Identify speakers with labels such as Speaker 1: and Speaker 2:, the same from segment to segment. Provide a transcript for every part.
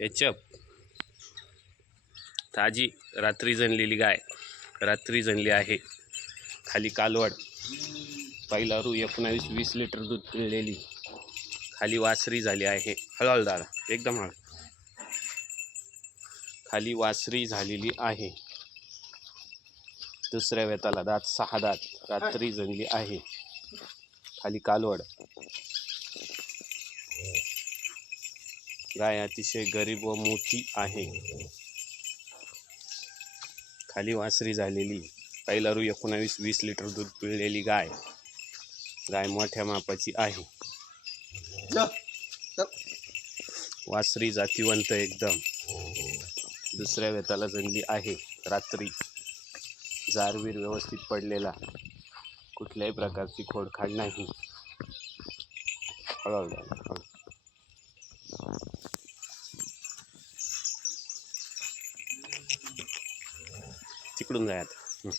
Speaker 1: याच्या ताजी रात्री जणलेली गाय रात्री जणली आहे. खाली कालवड पहिला रू एकोणावीस वीस लिटर दूध पिळलेली. खाली वासरी झाली आहे. हळूहळू दादा एकदम हळ खाली वासरी झालेली आहे. दुसऱ्या वेताला दात सहा दात रात्री जणली आहे. खाली कालवड गाय अतिशय गरीब व मोठी आहे. खाली वासरी झालेली पहिला रू एकोणावीस वीस लिटर दूध पिळलेली गाय गाय मोठ्या मापाची आहे. वासरी जातीवंत एकदम. दुसऱ्या वेताला जणली आहे. रात्री जारवीर व्यवस्थित पडलेला. कुठल्याही प्रकारची खोडखाड नाही. हळूहळू. तिकडून जाय आता.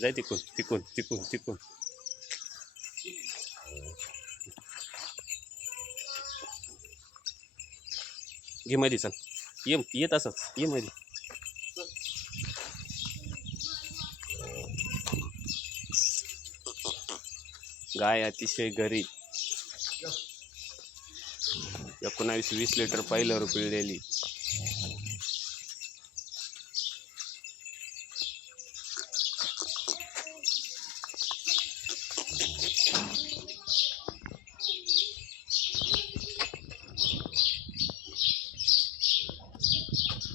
Speaker 1: जाय तिकून तिकून तिकून तिकून. घे मधी चल. ये येत असच ये मधी. गाय अतिशय गरीब. एकोणावीस वीस लिटर पहिल्यावर पिळलेली